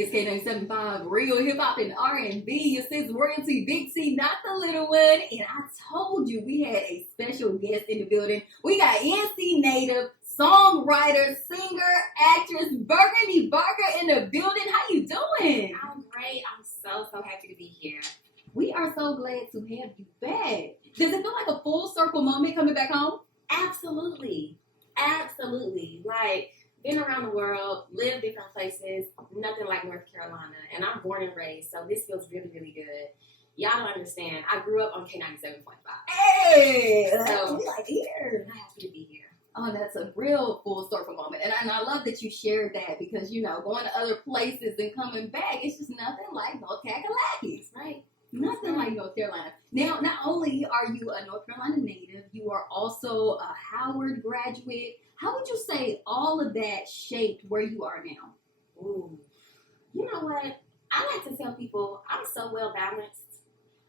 It's K97.5, real hip hop and R&B. Your sis royalty, Big T, not the little one. And I told you we had a special guest in the building. We got NC native, songwriter, singer, actress, Birgundi Baker in the building. How you doing? I'm great. I'm so happy to be here. We are so glad to have you back. Does it feel like a full circle moment coming back home? Absolutely. Like, been around the world, lived different places, nothing like North Carolina. And I'm born and raised, so this feels really good. Y'all don't understand. I grew up on K97.5. Hey! So, we like here. I'm happy to be here. Oh, that's a real full circle moment. And I love that you shared that because, you know, going to other places and coming back, it's just nothing like no Cacalacky. Right. Nothing like North Carolina. Now, not only are you a North Carolina native, you are also a Howard graduate. How would you say all of that shaped where you are now? Ooh. You know what? I like to tell people I'm so well balanced.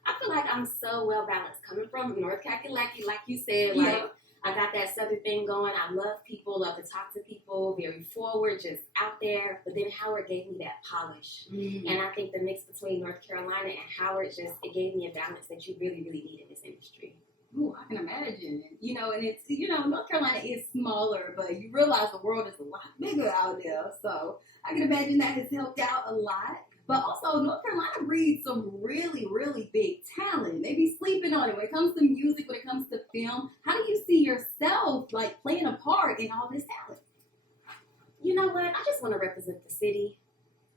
I feel like I'm so well balanced coming from North Cacalacky, like you said. Yeah. Like, I got that southern thing going. I love people, love to talk to people, very forward, just out there. But then Howard gave me that polish. Mm-hmm. And I think the mix between North Carolina and Howard it gave me a balance that you really need in this industry. Ooh, I can imagine. You know, and it's, you know, North Carolina is smaller, but you realize the world is a lot bigger out there. So I can imagine that has helped out a lot. But also, North Carolina breeds some really big talent. They be sleeping on it when it comes to music, when it comes to film. How do you see yourself, like, playing a part in all this talent? You know what? I just want to represent the city.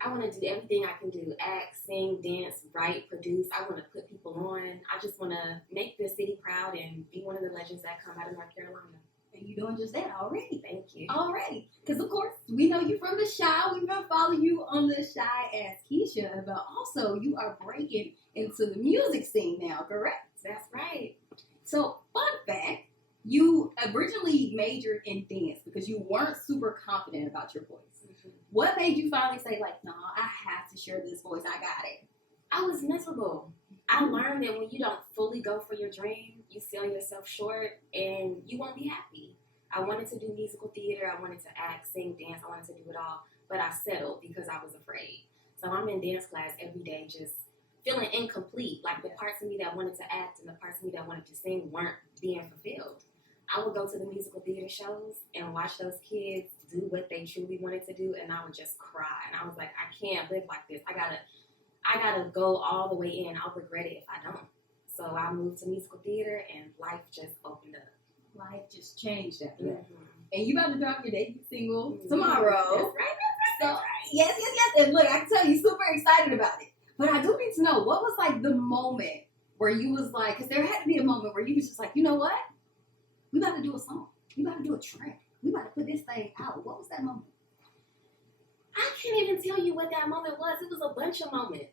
I want to do everything I can do. Act, sing, dance, write, produce. I want to put people on. I just want to make the city proud and be one of the legends that come out of North Carolina. And you're doing just that already. Thank you. Already. Because, of course, we know you from the Shy. We've been following you on the Shy as Keisha. But also, you are breaking into the music scene now, correct? That's right. So, fun fact, you originally majored in dance because you weren't super confident about your voice. Mm-hmm. What made you finally say, like, no, I have to share this voice. I got it. I was miserable. I learned that when you don't fully go for your dream, you sell yourself short and you won't be happy. I wanted to do musical theater. I wanted to act, sing, dance. I wanted to do it all. But I settled because I was afraid. So I'm in dance class every day just feeling incomplete. Like the parts of me that wanted to act and the parts of me that wanted to sing weren't being fulfilled. I would go to the musical theater shows and watch those kids do what they truly wanted to do, and I would just cry. And I was like, I can't live like this. I gotta go all the way in. I'll regret it if I don't. So I moved to musical theater, and life just opened up. Life just changed after that. Mm-hmm. And you about to drop your debut single tomorrow. That's right. So, yes. And look, I can tell you, super excited about it. But I do need to know, what was like the moment where you was like, because there had to be a moment where you was just like, you know what? We about to do a song. We about to do a track. We about to put this thing out. What was that moment? I can't even tell you what that moment was. It was a bunch of moments.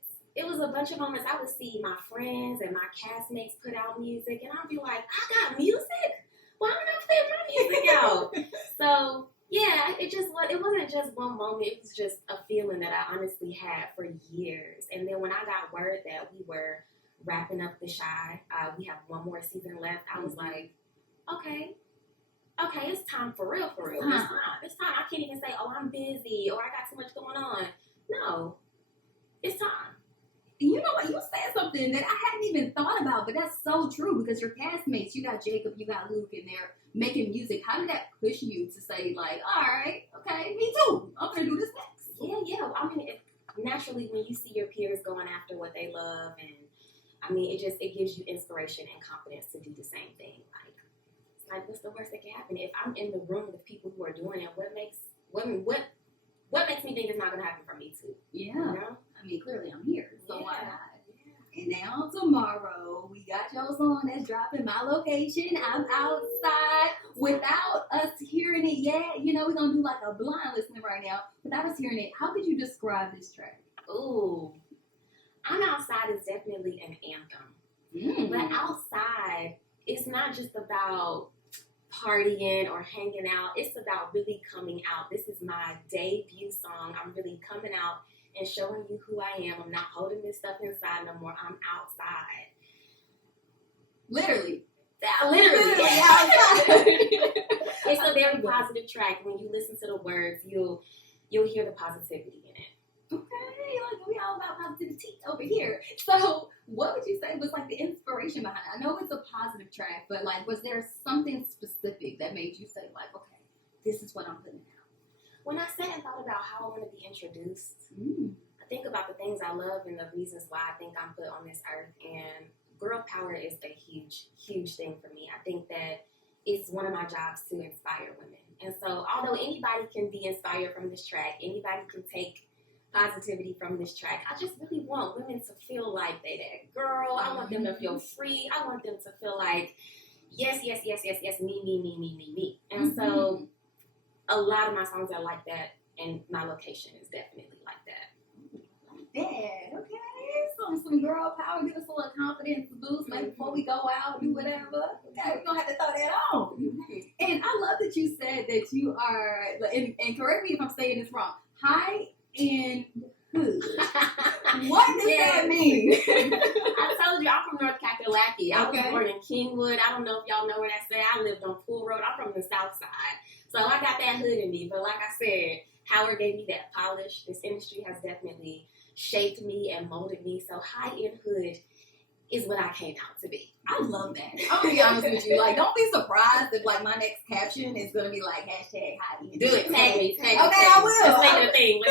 I would see my friends and my castmates put out music, and I'd be like, I got music? Why don't I put my music out? So, yeah, it wasn't just one moment. It was just a feeling that I honestly had for years. And then when I got word that we were wrapping up The Shy, we have one more season left, I was like, okay, it's time for real. It's time. I can't even say, oh, I'm busy or I got too much going on. No, it's time. You know what? You said something that I hadn't even thought about, but that's so true because your castmates, you got Jacob, you got Luke, and they're making music. How did that push you to say, like, all right, okay, me too. I'm going to do this next? Yeah. I mean, naturally, when you see your peers going after what they love, and I mean, it gives you inspiration and confidence to do the same thing. Like, what's the worst that can happen? If I'm in the room with people who are doing it, what makes me think it's not going to happen for me too? Yeah. You know? I mean, clearly I'm here, so yeah. why not? Yeah. And now tomorrow, we got your song that's dropping. My location, I'm outside. Without us hearing it yet, you know, we're going to do like a blind listening right now. Without us hearing it, how could you describe this track? Ooh. I'm Outside is definitely an anthem. But outside, it's not just about partying or hanging out. It's about really coming out. This is my debut song. I'm really coming out and showing you who I am. I'm not holding this stuff inside no more. I'm outside. Literally. Literally outside. It's a very positive track. When you listen to the words, you'll hear the positivity in it. Okay. over here. So what would you say was like the inspiration behind it? I know it's a positive track, but like, was there something specific that made you say like, okay, this is what I'm putting out? When I sat and thought about how I want to be introduced, I think about the things I love and the reasons why I think I'm put on this earth. And girl power is a huge, huge thing for me. I think that it's one of my jobs to inspire women. And so although anybody can be inspired from this track, anybody can take positivity from this track, I just really want women to feel like they that girl. I want them to feel free. I want them to feel like, yes, yes, yes, yes, yes, me, me, me, me, me, me. And so a lot of my songs are like that, and my location is definitely like that. Yeah, okay. Some girl power, give us a little confidence boost, maybe before we go out, do whatever. Okay, we're gonna have to throw that on. And I love that you said that you are, and correct me if I'm saying this wrong, high end hood. What does that mean? I told you, I'm from North Cacalacky. I was born in Kingwood. I don't know if y'all know where that's at. I lived on Pool Road. I'm from the South Side. So I got that hood in me. But like I said, Howard gave me that polish. This industry has definitely shaped me and molded me. So high-end hood is what I came out to be. I love that. I'm gonna be honest with you. Like, don't be surprised if like my next caption is gonna be like hashtag high-end. Do it. Tag me. Okay, I will. Let's make it a thing.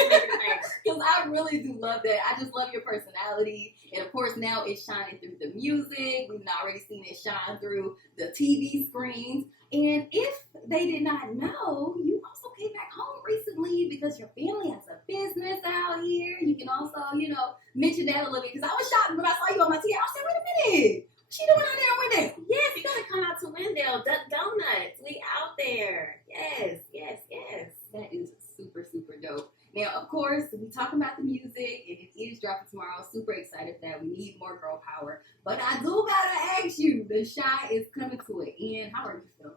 Because I really do love that. I just love your personality. And of course, now it's shining through the music. We've already seen it shine through the TV screens. And if they did not know, you also came back home recently because your family has a business out here. You can also, mention that a little bit. Because I was shocked when I saw you on my TV. I said, wait a minute. What's she doing out there in Wendell? Yes, you gotta come out to Wendell. Duck Donuts. We out there. Yes, yes, yes. That is super, super dope. Now, of course, we talking about the music, and it is dropping tomorrow. Super excited for that. We need more girl power. But I do gotta ask you, the Shy is coming to an end. How are you feeling?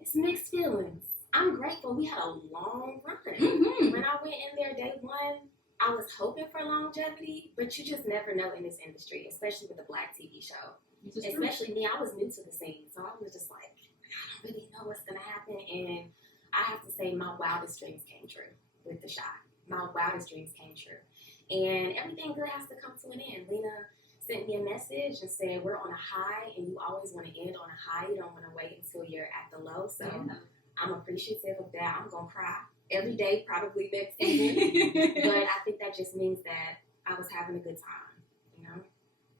It's mixed feelings. I'm grateful. We had a long run. When I went in there day one, I was hoping for longevity, but you just never know in this industry, especially with a black TV show. Especially me, I was new to the scene, so I was just like, I don't really know what's gonna happen. And I have to say, my wildest dreams came true with the Shy. My wildest dreams came true. And everything good has to come to an end. Lena sent me a message and said, we're on a high, and you always want to end on a high. You don't want to wait until you're at the low. So I'm appreciative of that. I'm going to cry every day, probably next season. But I think that just means that I was having a good time,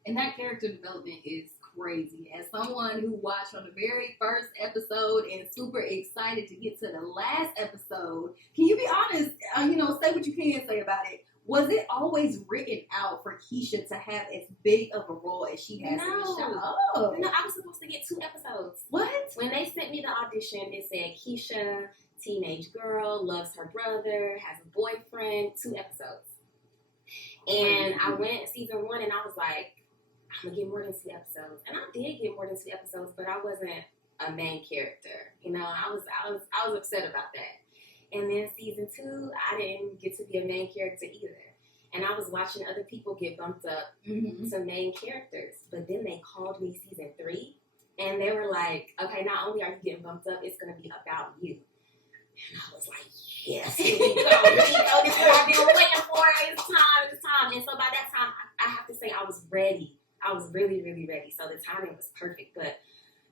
And that character development is crazy. As someone who watched from the very first episode and super excited to get to the last episode, can you be honest, say what you can say about it. Was it always written out for Keisha to have as big of a role as she has in the show? Oh. No, I was supposed to get 2 episodes. What? When they sent me the audition, it said Keisha, teenage girl, loves her brother, has a boyfriend, 2 episodes. And I went season 1 and I was like, I'm going to get more than 2 episodes. And I did get more than 2 episodes, but I wasn't a main character. I was upset about that. And then season 2, I didn't get to be a main character either. And I was watching other people get bumped up to main characters. But then they called me season 3. And they were like, okay, not only are you getting bumped up, it's going to be about you. And I was like, yes, here we go. This is what I've been waiting for. It's time. And so by that time, I have to say I was ready. I was really, really ready. So the timing was perfect. But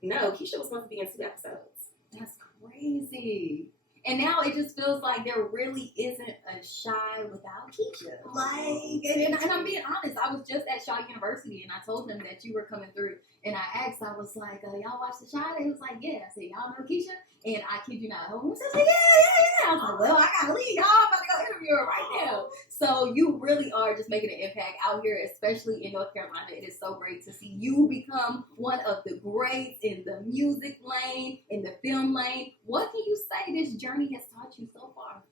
no, Keisha was supposed to be in 2 episodes. That's crazy. And now it just feels like there really isn't a Shy without Keisha. And I'm being honest, I was just at Shaw University and I told them that you were coming through. And I asked, I was like, y'all watch the Shy? They was like, yeah. I said, y'all know Keisha? And I kid you not, who said, yeah. I was like, well, I gotta leave. Y'all, I'm about to go interview her right now. So you really are just making an impact out here, especially in North Carolina. It is so great to see you become one of the greats in the music lane, in the film lane. What can you say this journey has taught you so far?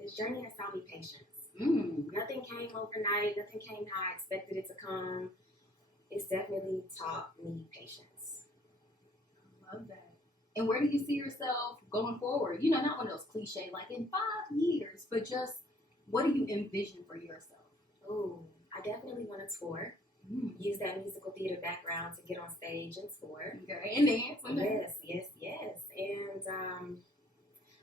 This journey has taught me patience. Nothing came overnight. Nothing came how I expected it to come. It's definitely taught me patience. I love that. And where do you see yourself going forward? Not one of those cliches, like in 5 years, but just what do you envision for yourself? Oh, I definitely want to tour. Use that musical theater background to get on stage and tour. Okay, and dance. Yes. And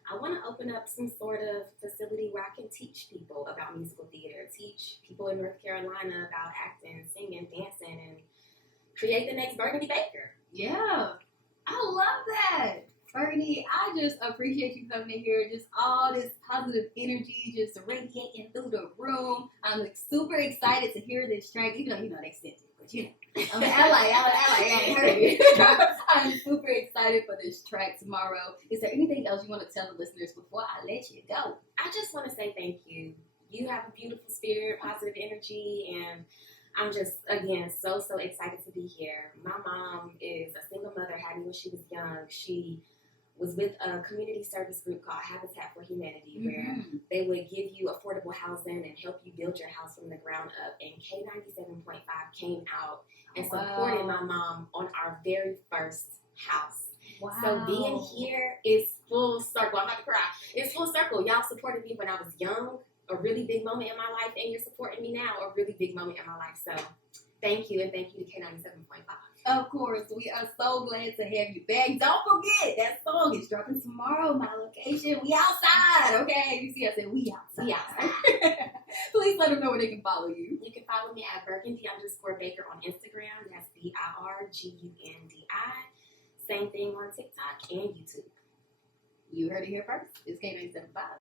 I want to open up some sort of facility where I can teach people about musical theater, teach people in North Carolina about acting, singing, dancing, and create the next Birgundi Baker. Yeah, I love that. Birgundi, I just appreciate you coming in here. Just all this positive energy just radiating through the room. I'm super excited to hear this track, even though they sent it, but I'm I ain't heard it. I'm super excited for this track tomorrow. Is there anything else you want to tell the listeners before I let you go? I just want to say thank you. You have a beautiful spirit, positive energy, and I'm just, again, so excited to be here. My mom is a single mother, had me when she was young. She was with a community service group called Habitat for Humanity, where they would give you affordable housing and help you build your house from the ground up. And K97.5 came out and supported my mom on our very first house. Wow. So being here is full circle. I'm about to cry. It's full circle. Y'all supported me when I was young, a really big moment in my life, and you're supporting me now, a really big moment in my life. So thank you, and thank you to K97.5. Of course, we are so glad to have you back. Don't forget, that song is dropping tomorrow. My location, we outside, okay? You see, I said we outside. We outside. Please let them know where they can follow you. You can follow me at Birgundi_Baker on Instagram. That's BIRGUNDI. Same thing on TikTok and YouTube. You heard it here first. It's K97.5.